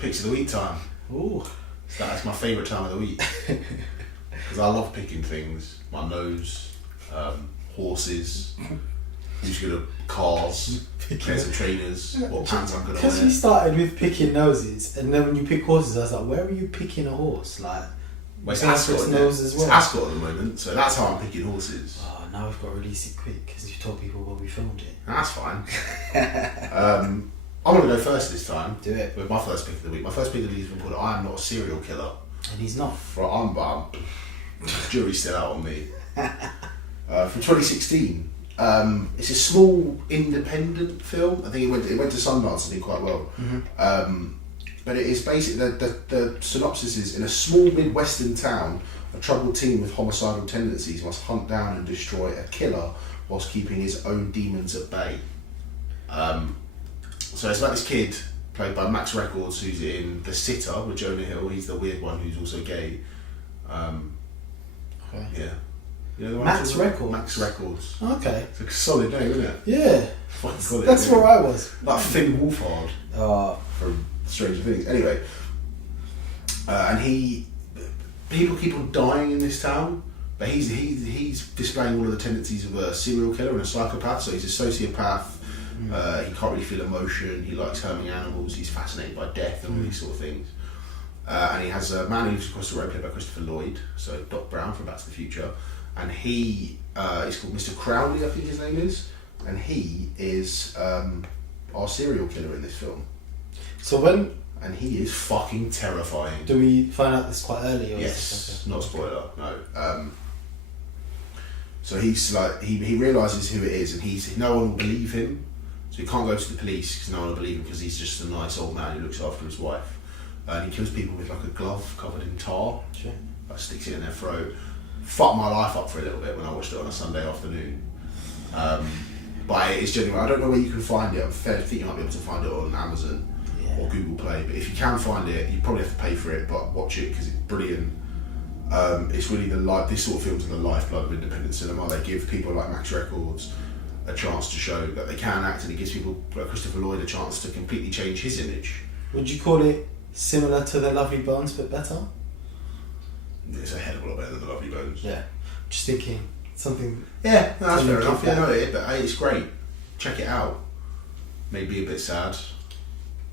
Picks of the week time. Ooh. So that's my favourite time of the week. Because I love picking things. My nose, horses, who's good at cars, pairs of trainers, what pants I'm going to wear. Because we started with picking noses, and then when you pick horses, I was like, where are you picking a horse? Like, well, it's Ascot, nose as well. It's Ascot at the moment, so that's how I'm picking horses. Oh, now we've got to release it quick because you told people when we filmed it. That's fine. I'm going to go first this time. Do it. With my first pick of the week. My first pick of the week has been called I Am Not a Serial Killer. And he's not. I'm jury's still out on me. From 2016. It's a small independent film. I think it went to Sundance and did quite well. Mm-hmm. But it is basically the synopsis is: in a small Midwestern town, a troubled teen with homicidal tendencies must hunt down and destroy a killer whilst keeping his own demons at bay. So it's about this kid played by Max Records, who's in The Sitter with Jonah Hill. He's the weird one who's also gay. Okay. Yeah. You know the one Max Records? Max Records. Okay. It's a solid name, isn't it? Yeah. Fucking That's where I was. Like Finn Wolfhard from Stranger Things. Anyway, and people keep on dying in this town, but he's displaying all of the tendencies of a serial killer and a psychopath. So he's a sociopath. He can't really feel emotion. He likes harming animals. He's fascinated by death and all these sort of things. And he has a man who lives across the road, played by Christopher Lloyd, so Doc Brown from Back to the Future. And he is called Mr. Crowley, I think his name is. And he is our serial killer in this film. And he is fucking terrifying. Do we find out this quite early? Or yes, not a spoiler, no. So he's like, he realises who it is, and no one will believe him. So he can't go to the police because no one will believe him because he's just a nice old man who looks after his wife. And he kills people with like a glove covered in tar. Sure. Like sticks it in their throat. Fucked my life up for a little bit when I watched it on a Sunday afternoon. But it's genuine. I don't know where you can find it. I think you might be able to find it on Amazon or Google Play. But if you can find it, you probably have to pay for it. But watch it because it's brilliant. It's really this sort of films are the lifeblood of independent cinema. They give people like Max Records a chance to show that they can act, and it gives people like Christopher Lloyd a chance to completely change his image. Would you call it similar to The Lovely Bones but better? It's a hell of a lot better than The Lovely Bones. Yeah. Just thinking something. Yeah, no, that's fair enough. Yeah, no, but it's great. Check it out. Maybe a bit sad,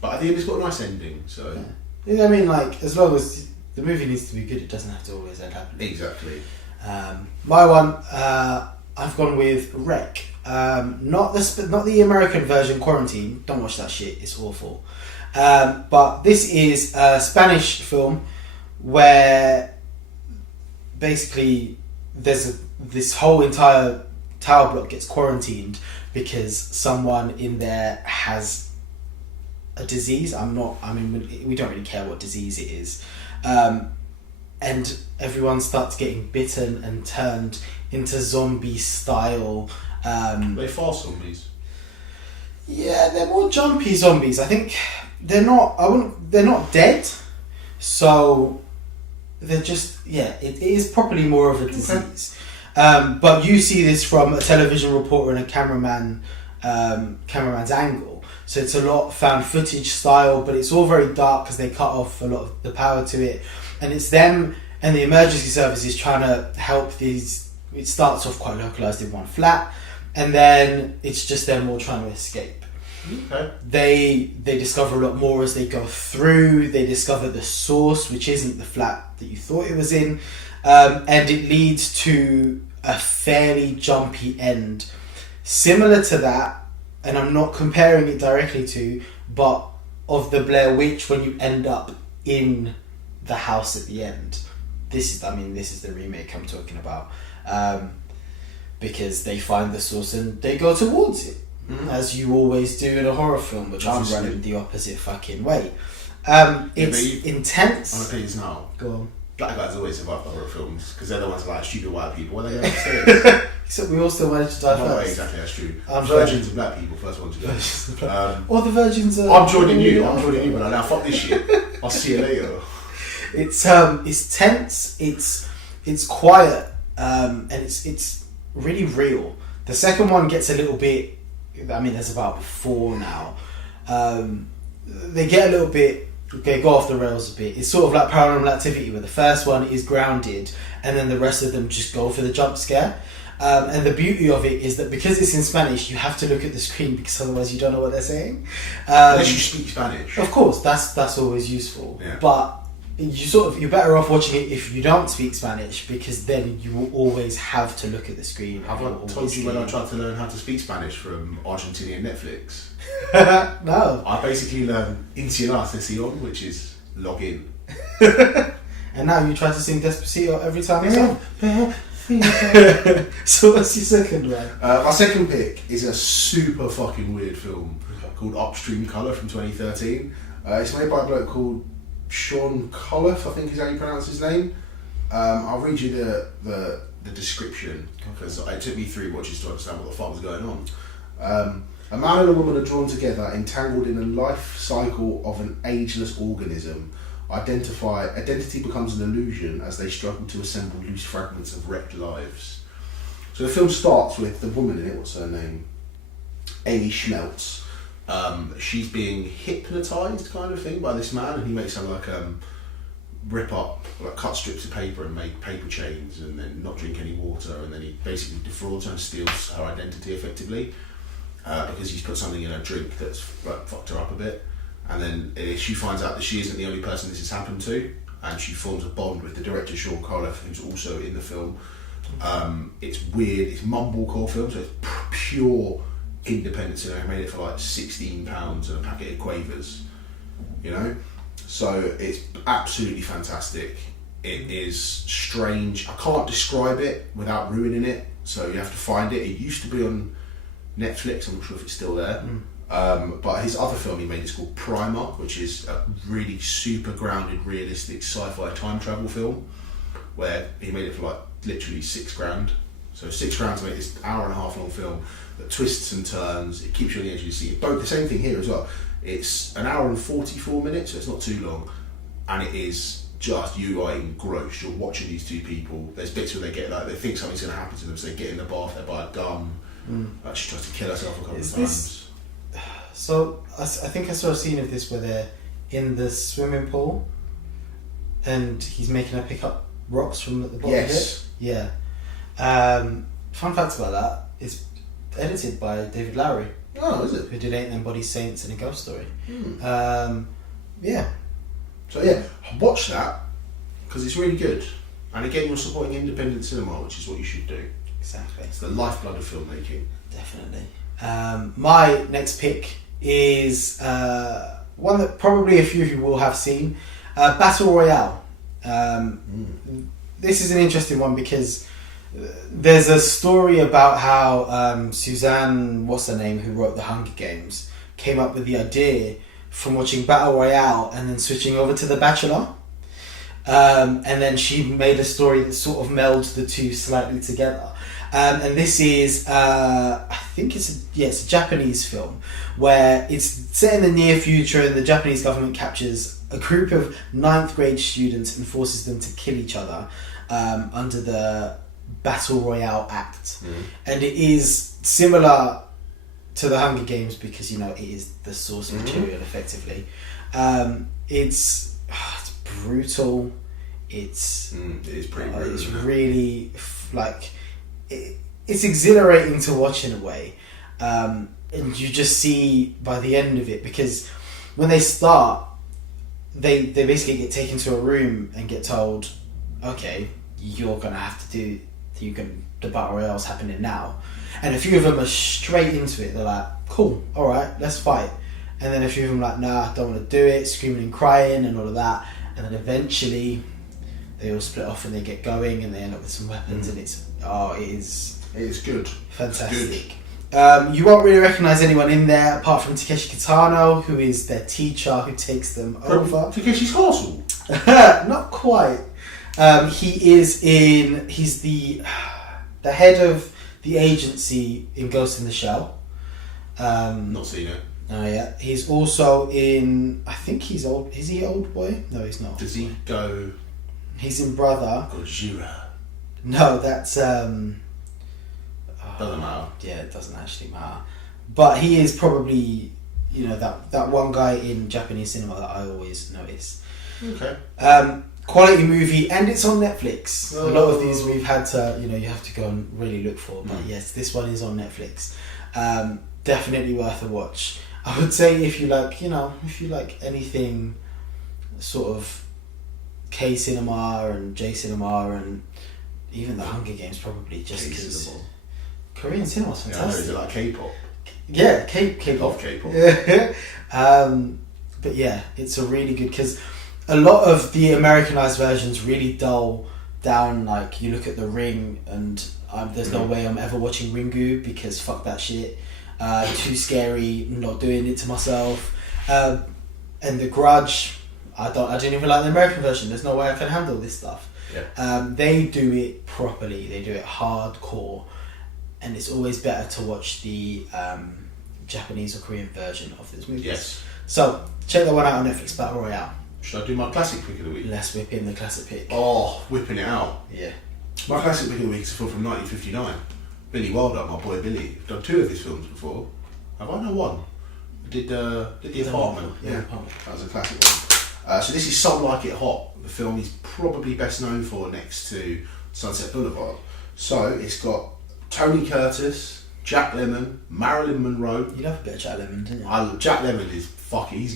but at the end it's got a nice ending. So yeah, I mean, like, as long as the movie needs to be good, it doesn't have to always end happily. Exactly. My one, I've gone with Wreck. Not the American version, Quarantine. Don't watch that shit. It's awful. But this is a Spanish film where basically this whole entire tower block gets quarantined because someone in there has a disease. We don't really care what disease it is. And everyone starts getting bitten and turned into zombie style. They fast zombies. Yeah, they're more jumpy zombies. I think they're not dead, so they're just it is probably more of a disease. But you see this from a television reporter and a cameraman's angle. So it's a lot found footage style, but it's all very dark because they cut off a lot of the power to it. And it's them and the emergency services trying to help these. It starts off quite localised in one flat, and then it's just them all trying to escape. Okay. They discover a lot more as they go through. They discover the source, which isn't the flat that you thought it was in, and it leads to a fairly jumpy end, similar to that. And I'm not comparing it directly to, but of the Blair Witch when you end up in the house at the end. This is the remake I'm talking about, because they find the source and they go towards it, as you always do in a horror film, which I'm running the opposite fucking way. It's intense. On opinions now. Go on. Black guys always survive the horror films because they're the ones like stupid white people. What are they going upstairs? Except we all still managed to die first. Exactly, that's true. Virgins of black people, first one to go. Or the virgins are... I'm joining you, but now fuck this shit. I'll see you later. It's tense, it's quiet, and it's really real. The second one gets a little bit... there's about 4 now. They get a little bit okay, go off the rails a bit. It's sort of like Paranormal Activity, where the first one is grounded, and then the rest of them just go for the jump scare. And the beauty of it is that because it's in Spanish, you have to look at the screen because otherwise you don't know what they're saying. Unless you speak Spanish. Of course, that's always useful. Yeah. But you're better off watching it if you don't speak Spanish, because then you will always have to look at the screen. Have I told you when I tried to learn how to speak Spanish from Argentinian Netflix? No. I basically learned Iniciar sesión, which is log in. And now you try to sing Despacito every time it's on. So what's your second one? My second pick is a super fucking weird film called Upstream Colour from 2013. It's made by a bloke called Sean Coliff, I think is how you pronounce his name. I'll read you the description because it took me 3 watches to understand what the fuck was going on. A man and a woman are drawn together, entangled in a life cycle of an ageless organism. Identity becomes an illusion as they struggle to assemble loose fragments of wrecked lives. So the film starts with the woman in it, what's her name? Amy Schmeltz. She's being hypnotised kind of thing by this man, and he makes her like rip up, like cut strips of paper and make paper chains and then not drink any water, and then he basically defrauds her and steals her identity effectively because he's put something in her drink that's like, fucked her up a bit. And then she finds out that she isn't the only person this has happened to, and she forms a bond with the director Sean Coliff, who's also in the film. It's weird, it's mumblecore film, so it's pure independent cinema. I made it for like £16 and a packet of quavers, you know? So it's absolutely fantastic. It is strange. I can't describe it without ruining it, so you have to find it. It used to be on Netflix, I'm not sure if it's still there. But his other film he made is called Primer, which is a really super grounded, realistic sci-fi time travel film, where he made it for like literally £6,000. So £6,000 to make this hour and a half long film that twists and turns. It keeps you on the edge of your seat. Both the same thing here as well. It's an hour and 44 minutes, so it's not too long, and it is just, you are engrossed. You're watching these two people. There's bits where they get like, they think something's going to happen to them, so they get in the bath, they buy a gun. She tries to kill herself a couple of times. So I think I saw a scene of this where they're in the swimming pool and he's making her pick up rocks from the bottom of it. Yeah. Fun fact about that, it's edited by David Lowery. Oh, is it? Who did Ain't Them Body Saints and A Ghost Story. Yeah. So yeah, watch that because it's really good. And again, you're supporting independent cinema, which is what you should do. Exactly. It's the lifeblood of filmmaking. Definitely. My next pick is one that probably a few of you will have seen, Battle Royale. This is an interesting one because there's a story about how Suzanne, what's her name, who wrote The Hunger Games, came up with the idea from watching Battle Royale and then switching over to The Bachelor. And then she made a story that sort of melds the two slightly together. And this is, I think it's a Japanese film where it's set in the near future and the Japanese government captures a group of 9th grade students and forces them to kill each other under the Battle Royale Act. And it is similar to the Hunger Games because, you know, it is the source material effectively. It's brutal. It is pretty brutal. It's really it's exhilarating to watch in a way, and you just see by the end of it, because when they start, they basically get taken to a room and get told, okay, you're gonna have to do, the battle royale's happening now, and a few of them are straight into it. They're like, cool, all right, let's fight. And then a few of them are like, nah, don't want to do it, screaming and crying and all of that. And then eventually they all split off and they get going and they end up with some weapons, and it is good. Fantastic. Good. You won't really recognise anyone in there apart from Takeshi Kitano, who is their teacher who takes them over. Takeshi's Castle? Not quite. He's the head of the agency in Ghost in the Shell. Not seen it. Oh yeah. He's also in, I think he's old. Is he Old Boy? No, he's not. Does he go? He's in Brother. Gojira. No, that's doesn't matter. Yeah, it doesn't actually matter. But he is probably, that one guy in Japanese cinema that I always notice. Okay. Quality movie, and it's on Netflix. A lot of these we've had to, you have to go and really look for. But yes, this one is on Netflix. Definitely worth a watch. I would say if you like anything sort of K cinema and J cinema and even the Hunger Games, probably just because Korean cinema's fantastic. Is it like K-pop? Yeah, K-pop. Love K-pop. But yeah, it's a really good, because a lot of the Americanized versions really dull down. Like you look at The Ring, and there's no way I'm ever watching Ringu because fuck that shit. Too scary. Not doing it to myself. And The Grudge, I didn't even like the American version. There's no way I can handle this stuff. Yeah. They do it properly. They do it hardcore, and it's always better to watch the Japanese or Korean version of those movies. Yes. So check that one out on Netflix. Battle Royale. Should I do my classic pick of the week? Let's whip in the classic pick. Oh, whipping it out. Yeah. My classic pick of the week is a film from 1959. Billy Wilder, my boy Billy. I've done 2 of his films before. Have I? No, 1. I did The Apartment. Yeah, that was a classic one. So this is Some Like It Hot, the film he's probably best known for next to Sunset Boulevard. So it's got Tony Curtis, Jack Lemmon, Marilyn Monroe. You love a bit of Jack Lemmon, didn't you? Jack Lemmon is fucking.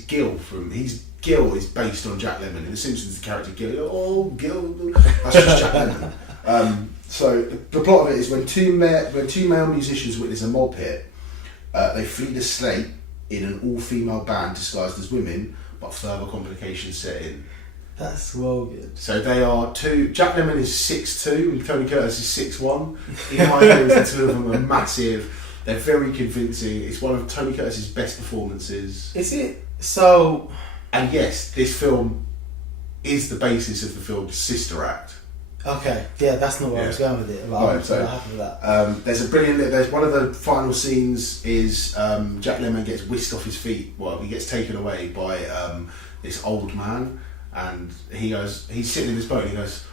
Gil is based on Jack Lemmon. In The Simpsons, the character Gil. Oh, Gil. That's just Jack Lemmon. So the plot of it is when two male musicians witness a mob hit, they flee the state in an all-female band disguised as women, but further complications set in. That's well good. So they are two. Jack Lemmon is 6'2" and Tony Curtis is 6'1". In my opinion, the 2 of them are massive. They're very convincing. It's one of Tony Curtis's best performances. Is it? So... And yes, this film is the basis of the film's sister act. Okay, yeah, that's not where I was going with it. Right, so what happened with that? There's one of the final scenes is Jack Lemmon gets whisked off his feet. Well, he gets taken away by this old man, and he's sitting in his boat and he goes,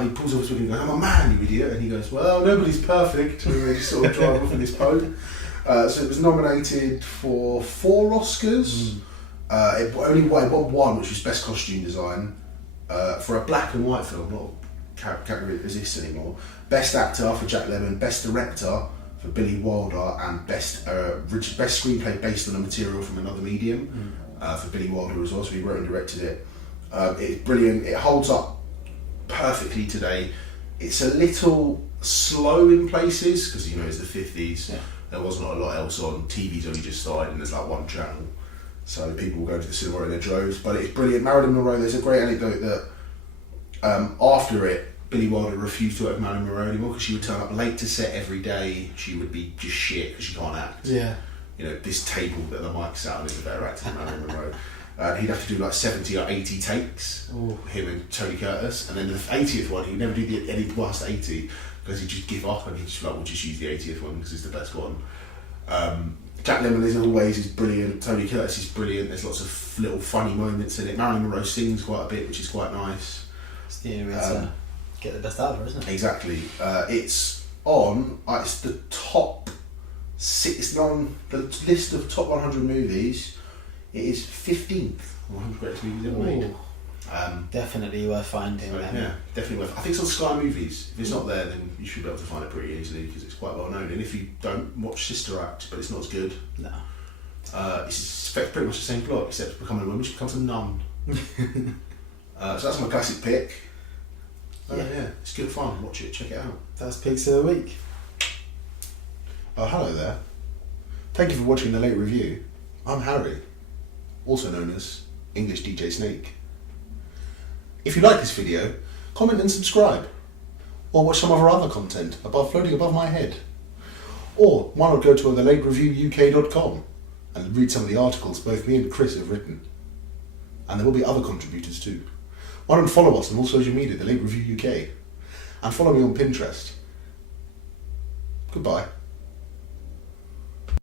he pulls off his wig and goes, "I'm a man, you idiot," and he goes, "Well, nobody's perfect," and they just sort of drive off in this boat. So it was nominated for 4 Oscars. It only won 1, which was Best Costume Design, for a black and white film, not category that exists anymore. Best Actor for Jack Lemmon, Best Director for Billy Wilder, and Best Screenplay based on a material from another medium for Billy Wilder as well, so he wrote and directed it. It's brilliant, it holds up perfectly today. It's a little slow in places, because it's the 50s, there wasn't a lot else on, TV's only just started and there's like 1 channel. So people will go to the cinema in their droves, but it's brilliant. Marilyn Monroe, there's a great anecdote that after it, Billy Wilder refused to work with Marilyn Monroe anymore because she would turn up late to set every day. She would be just shit because she can't act. Yeah. This table that the mic's sat on is a better actor than Marilyn Monroe. He'd have to do like 70 or 80 takes, him and Tony Curtis, and then the 80th one, he'd never do any past 80 because he'd just give up and he'd just like, we'll just use the 80th one because it's the best one. Jack Lemmon is brilliant. Tony Curtis is brilliant. There's lots of little funny moments in it. Marilyn Monroe sings quite a bit, which is quite nice. It's the only way to get the best out of her, isn't it? Exactly. It's on. It's the top 6. It's on the list of top 100 movies. It is 15th. 100 greatest movies ever made. Definitely worth finding. So, yeah, definitely worth. I think it's on Sky Movies. If it's not there, then you should be able to find it pretty easily because it's quite well known. And if you don't, watch Sister Act, but it's not as good. No. It's pretty much the same plot, except becoming a woman, she becomes a nun. So that's my classic pick. Yeah, it's good fun. Watch it, check it out. That's Picks of the Week. Hello there. Thank you for watching the late review. I'm Harry, also known as English DJ Snake. If you like this video, comment and subscribe, or watch some of our other content floating above my head. Or why not go to thelatereviewuk.com and read some of the articles both me and Chris have written. And there will be other contributors too. Why don't follow us on all social media, The Late Review UK, and follow me on Pinterest. Goodbye.